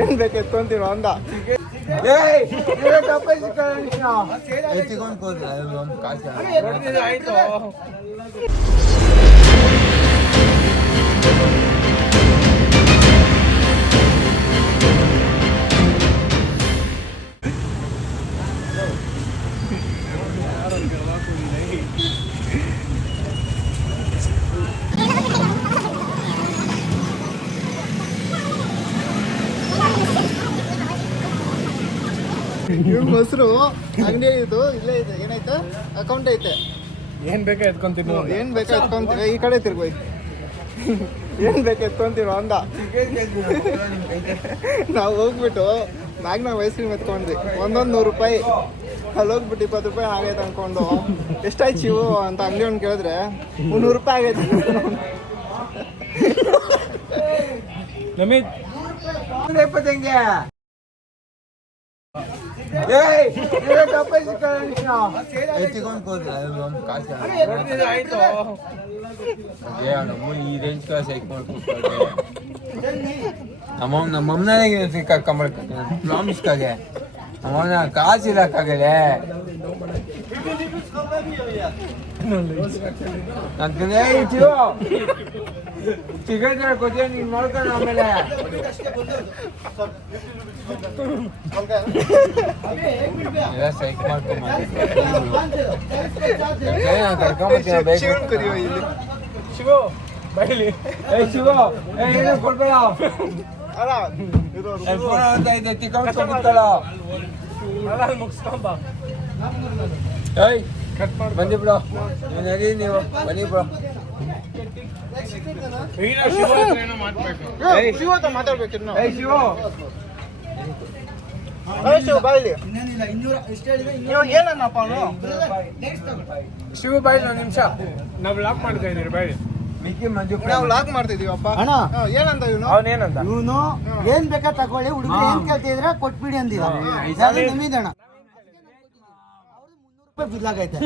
ಏನ್ ಬೇಕು ಎತ್ಕೊಂತೀವ ಅಂದ. ಆಯ್ತು ಮೊಸರು ಅಂಗಡಿ ಇದು ಇಲ್ಲೇ ಇದೆ. ಏನಾಯ್ತು? ಅಕೌಂಟ್ ಐತೆ. ಏನ್ ಬೇಕಾ ಎತ್ಕೊಂತೀನಿ. ಏನ್ ಬೇಕಾ ಎತ್ಕೊಂತೀವಿ. ಈ ಕಡೆ ತಿರ್ಗೋಯ್. ಏನ್ ಬೇಕಾ ಎತ್ಕೊಂತೀವ ಅಂದ. ನಾವು ಹೋಗ್ಬಿಟ್ಟು ಮ್ಯಾಗ್ನಮ್ ಐಸ್ ಕ್ರೀಮ್ ಎತ್ಕೊಂಡ್ವಿ. ಒಂದೊಂದು 100 ರೂಪಾಯಿ. ಅಲ್ಲಿ ಹೋಗ್ಬಿಟ್ಟು 20 ರೂಪಾಯಿ ಆಗೈತೆ ಅನ್ಕೊಂಡು ಎಷ್ಟಾಯ್ತು ಶಿವು ಅಂತ ಅಂಗಡಿ ಅವ್ನು ಕೇಳಿದ್ರೆ 100 ರೂಪಾಯಿ ಆಗೈತೆ. ನಮಿತ್ ನಮ್ಮಮ್ಮನೇ ಸಿಕ್ಕಾಕೊಂಡ್ಬಿಡ್ತಾರೆ ಪ್ರಾಮಿಸ್ಕಾಗೆ ಅವನ ಕಾಸಿರಕ್ಕಾಗಲೆ ಟಿಕೆಟ್ ಕೊಟ್ಟೆ ನೀನ್ ನೋಡ್ಕೊಂಡು ಆಮೇಲೆ ಸೈಕ್ ಶಿವು ಬೈಲಿ ಶಿವು ಏನು ಕೊಡ್ಬೇಡ ತಿಕ್ಕೊಂಡ್ಬಿಡ್ತಾಳ ಮುಗಿಸ್ಕೊಂಬ. ಏಯ್ ಬನ್ನಿ ಬಿಡು ನಡಿ ನೀವು ಬನ್ನಿ ಬಿಡು. ಶಿವ ಅಂತ ಮಾತಾಡ್ಬೇಕು. ಏನನ್ನಪ್ಪ ಅವನು ಶಿವು ಬೈಲಿ ಒಂದು ನಿಮಿಷ ನಾವು ಲಾಕ್ ಮಾಡ್ತಾ ಇದೀರಿ ಬೈಲಿ. ನಾವು ಲಾಕ್ ಮಾಡ್ತಿದೀವಪ್ಪ. ಏನಂತ ಇವನು? ಅವನೇನಂತ ಇವನು ಏನ್ ಬೇಕಾ ತಗೊಳ್ಳಿ ಹುಡುಗರು ಏನ್ ಕೇಳ್ತಿದ್ರೆ ಕೊಟ್ಬಿಡಿ ಅಂದಿದ. ನಮ್ಮಿದಣ ಬಿಲ್ ಆಗೈತೆ.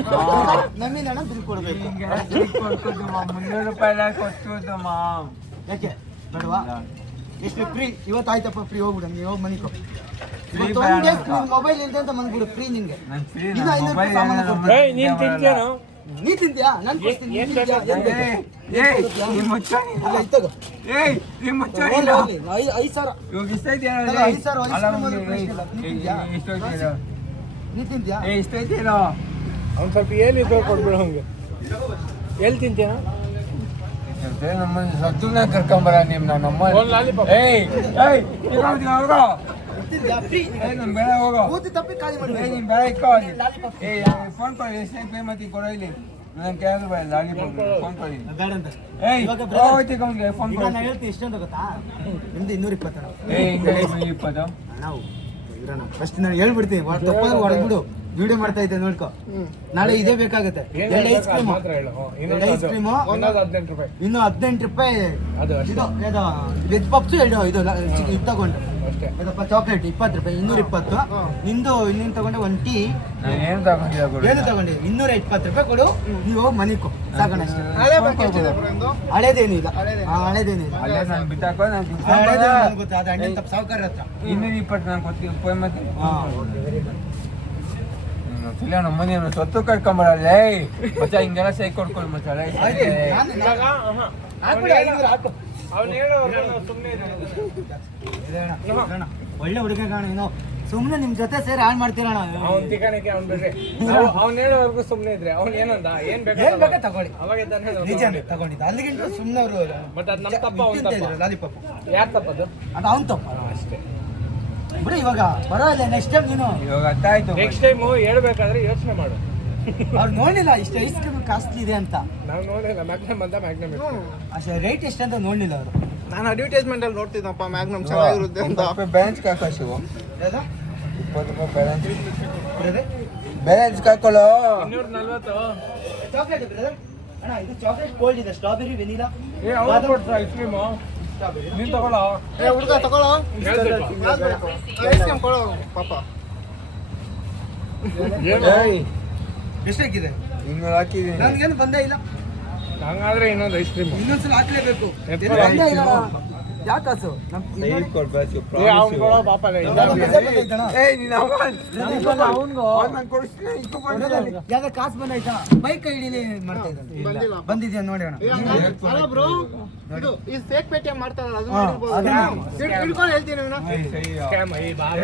ನಮ್ಮಿದಣ ಬಿಲ್ ಕೊಡ್ಬೇಕು. 300 ರೂಪಾಯಿ ಕೊಟ್ಟು ಯಾಕೆ ಬೇಡವಾ? ಎಷ್ಟು ಫ್ರೀ ಇವತ್ತು ಆಯ್ತಪ್ಪ ಫ್ರೀ ಹೋಗ್ಬಿಡ. ನೀವು ಹೋಗಿ ಮನಿಕೋ ಮೊಬೈಲ್ ಇಲ್ದೆ ಅಂತ ಬಂದ್ಬಿಡು ಫ್ರೀ ನಿನ್ಗೆ. ನೀನ್ ತಿಂತೇನೋ? ನೀ ತಿಂತೀಯಾ? ನಾನು ಕೊಡ್ತೀನಿ. 5,000 ನೀ ತಿಂತೀಯಾ? ಅವ್ನು ಸ್ವಲ್ಪ ಎಲ್ಲಿದ್ದು ಕೊಡ್ಬಿಡು ಹಂಗೆ. ಎಲ್ಲಿ ತಿಂತೇನ? ನಮ್ಮ ಸತ್ತುನ ಕರ್ಕೊಂಬರ ನಿಮ್ ನಮ್ಮ ಬೇಡ ಹೋಗೋ ನಿಮ್ ಬೇಡ ಇಕ್ಕೋ. ಫೋನ್ ಕೊಡಿ ಎಷ್ಟೇ ಪೇ ಮತ್ತೆ ಕೊಡೋ ಇಲ್ಲಿ ನಾನು ಕೇಳಿದ್ರು ಬೇಡ ಲಾಲಿಪಾಪ್ ಫೋನ್ ಕೊಡಿ. ಫೋನ್ ಕೊಡಿ. ನಾನು ಹೇಳ್ತೀನಿ ಎಷ್ಟಂತ ಗೊತ್ತಾ? ನಿಮ್ದು 220. 220 ನಾವು ಇರೋಣ ಫಸ್ಟ್ ನಾನು ಹೇಳ್ಬಿಡ್ತೀನಿ. ತಪ್ಪಾದ್ರೆ ಹೊಡೆದ್ಬಿಡು. ವಿಡಿಯೋ ಮಾಡ್ತಾ ಇದ್ದೆ ನೋಡ್ಕೊ. ನಾಳೆ ಇದೇ ಬೇಕಾಗುತ್ತೆ. 2 ಐಸ್ ಕ್ರೀಮು ಇನ್ನು 18 ರೂಪಾಯಿ. ಇದು ವೆಜ್ ಪಪ್ಸು 2 ಇದು ತಗೊಂಡು ಚಾಕ್ಲೇಟ್ 20 ರೂಪಾಯಿ 220. ನಿಂದು ಇನ್ನೇನು ತಗೊಂಡೆ? 1 ಟೀ ಏನು ತಗೊಂಡಿ? 220 ರೂಪಾಯಿ ಕೊಡು. ನೀವು ಹೋಗಿ ಮನಿಕೋ ಸಾಕೋಣ ಅಷ್ಟೇ. ಹಳೇದೇನು ಇಲ್ಲ. ಹಳೇದೇನಿಲ್ಲ. ಗೊತ್ತಾ? ಅದು ಅಣ್ಣ ತಪ್ಪು ಸಾವುಕಾರ ಹತ್ರ 220 ನಾನು ಕೊಡ್ತೀನಿ ಮತ್ತೆ. ನಮ್ಮನೆ ಸೊತ್ತು ಕಟ್ಕೊಂಬರಲ್ಲ ಮಚ್ಚ ಹಿಂಗೆಲ್ಲ ಸೈ ಕೊಡ್ಕೊಳ್ಳಿ ಮಚ್ಚ. ಒಳ್ಳೆ ಹುಡುಗ ಕಾಣ. ಏನೋ ಸುಮ್ಮನೆ ನಿಮ್ ಜೊತೆ ಸೇರಿ ಹಾಳು ಮಾಡ್ತೀರಣ. ಅವ್ನ್ ತಿಕಾಣಿಕೆ ಅವ್ನ್ ಬಿಡ್ರಿ. ಅವ್ನ್ ಹೇಳೋವರೆಗೂ ಸುಮ್ಮನೆ ಇದ್ರೆ ಅವ್ನ್ ಏನಂದ ಏನ್ ಬೇಕಾ ತಗೊಳ್ಳಿ. ಅವಾಗ ನಿಜ ತಗೊಂಡಿದ್ದ ಅಲ್ಲಿಗಿಂತ ಸುಮ್ಮನೆ ಅವರು. ಬಟ್ ಅದ್ ನಮ್ ತಪ್ಪ ಅವ್ನ್ ತಪ್ಪ. ಲಾಲಿಪಾಪ್ ಯಾರ್ ತಪ್ಪದು? ಅದು ಅವ್ನ್ ತಪ್ಪ ಅಷ್ಟೇ ಬಿಡು. ಇವಾಗ ಪರವಾಗಿಲ್ಲ. ನೆಕ್ಸ್ಟ್ ಟೈಮ್ ನೀನು ಇವಾಗ ಅರ್ಥ ಆಯ್ತು. ನೆಕ್ಸ್ಟ್ ಟೈಮ್ ಹೇಳ್ಬೇಕಾದ್ರೆ ಯೋಚನೆ ಮಾಡು. ಅವ್ರು ನೋಡಿಲ್ಲ ಇಷ್ಟು ಐಸ್ ಕ್ರೀಮ್ ಕಾಸ್ಟ್ಲಿ ಇದೆ ಅಂತ. ನಾವು ನೋಡಿಲ್ಲ. ಮ್ಯಾಗ್ನಮ್ ಬಂದ ಮ್ಯಾಗ್ನಮ್ ಅಷ್ಟೇ ರೇಟ್ ಎಷ್ಟು ಅಂತ ನೋಡ್ಲಿಲ್ಲ ಅವರು. ನಾನು ಅಡ್ವರ್ಟೈಸ್ಮೆಂಟ್ ಅಲ್ಲಿ ನೋಡ್ತಿದ್ದಪ್ಪ ಮ್ಯಾಗ್ನಮ್ ಚೆನ್ನಾಗಿರುತ್ತೆ ಅಂತ. ಬ್ಯಾಲೆನ್ಸ್ ಕಾಕೋ ಶಿವು. 20 ರೂಪಾಯಿ ಬ್ಯಾಲೆನ್ಸ್ ಕಾಕೊಳ್ಳೋ. 240 chocolate brother. ಅಣ್ಣ ಇದು ಚಾಕ್ಲೇಟ್ ಕೋಲ್ಡ್ ಇದೆ. Strawberry vanilla. ಅವ್ರು ಕೊಡ್ತಾರೆ ಐಸ್ ಕ್ರೀಮು. ನೀನ್ ತಗೊಳ್ಳೋ. ಹುಡುಗ ತಗೊಳ್ಳೋ. ಐಸ್ ಕ್ರೀಮ್ ಕೊಡೋ ಪಾಪ. ಎಷ್ಟಾಗಿದೆ? 200 ಹಾಕಿದ್ದೀನಿ. ನನ್ಗೇನು ಬಂದೇ ಇಲ್ಲ. ಹಂಗಾದ್ರೆ ಇನ್ನೊಂದು ಐಸ್ ಕ್ರೀಮ್ ಇನ್ನೊಂದ್ಸಲ ಹಾಕ್ಲೇಬೇಕು. ಯಾಕೆ ಕಾಸು ಸೈಡ್ ಕೊಡ್ಬೇಕು ಅವ್ನು ಕೊಡೋ ಪಾಪ ಯಾವ್ದು ಕಾಸು ಬಂದೈತಾ ಬೈಕ್ ಐಡಿಲಿ ಮಾಡ್ತಾ ಇದ್ದಾನೆ ಬಂದಿದ್ಯಾ ನೋಡಿ ಅಣ್ಣ ಅಲ್ಲ ಬ್ರೋ ಇದು ಫೇಕ್ ಪೇಟಿಎಂ ಮಾಡ್ತಾರಲ್ಲ ಅದು ಹಾ, ಮಾಡಿರ್ಬೋದು. ಅದನ್ನ- ಹಿಡ್ಕೊಂಡು ಹೇಳ್ತೀನಿ ಇವ್ನ. ಒಳಗಡೆ ಬಾರ.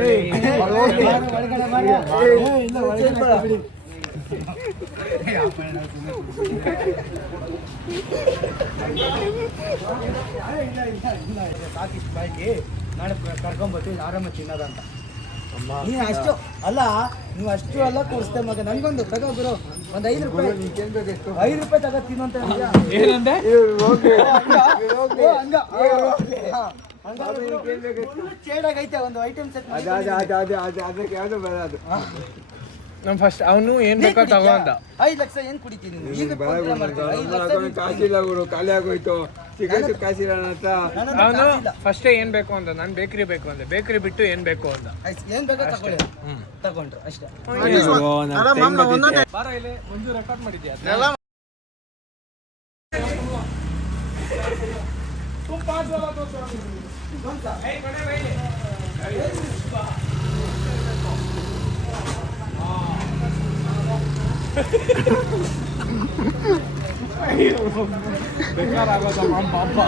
ಇಲ್ಲ, ಒಳಗಡೆ ಬಿಡಿ. ಸಾಕಿಷ್ಟು ಬಾಯ್ಗೆ ನಾಳೆ ಕರ್ಕೊಂಬರ್ತೀವಿ ಆರಾಮ ತಿನ್ನೋದಂತ ನೀನು ಅಷ್ಟು ಅಲ್ಲ ನೀವು ಅಷ್ಟು ಎಲ್ಲ ಕೊಡಿಸ್ತೇ ಮಗ ನನ್ಗೊಂದು ತಗೋ ಗುರು ಒಂದು 5 ರೂಪಾಯಿ 5 ರೂಪಾಯಿ ತಗೋ ತಿನ್ನೋಂತ ಏನಂದೆ ಚೇಡಾಗೈತೆ ಒಂದು ಐಟಮ್ ಸೆಟ್ ಅದಕ್ಕೆ ಯಾವ್ದು ಬರೋದು ನಮ್ ಫಸ್ಟ್ ಅವನು ಏನ್ ಬೇಕೋ ತಗೋ ಅಂತ 5 ಲಕ್ಷ ಏನ್ ಕುಡಿತೀನಿ ನೀನು? ಈಗ ಫೋನ್ ಪೇ ಮಾಡ್ತೀನಿ. 5 ಲಕ್ಷ ನೀನು ಕಾಸಿಲ್ಲ ಗುರು ಖಾಲಿ ಆಗೋಯ್ತು ಸಿಗಕ್ಕೆ ಕಾಸಿಲ್ಲ ನನ್ನ ಹತ್ರ ನನ್ನ ಹತ್ರ ಅವನು ಕಾಸಿಲ್ಲ. ಫಸ್ಟೇ ಏನ್ ಬೇಕು ಅಂತ ನಾನು ಬೇಕರಿ ಬೇಕು ಅಂದೆ ಬೇಕರಿ ಬಿಟ್ಟು ಏನ್ ಬೇಕು ಅಂತ ಆಯ್ತು, ಏನ್ ಬೇಕೋ ತಗೊಳ್ಳಿ ತಗೊಂಡ್ರು ಅಷ್ಟೇ ಅಲ್ಲ ಮಾಮ, ಒಂದೊಂದೇ ಬಾರ ಇಲ್ಲಿ ಮಂಜು ರೆಕಾರ್ಡ್ ಮಾಡಿದ್ಯಾ ಎಲ್ಲ ಬೇಕಾರಾಗೋದಮ್ಮ ಪಾಪ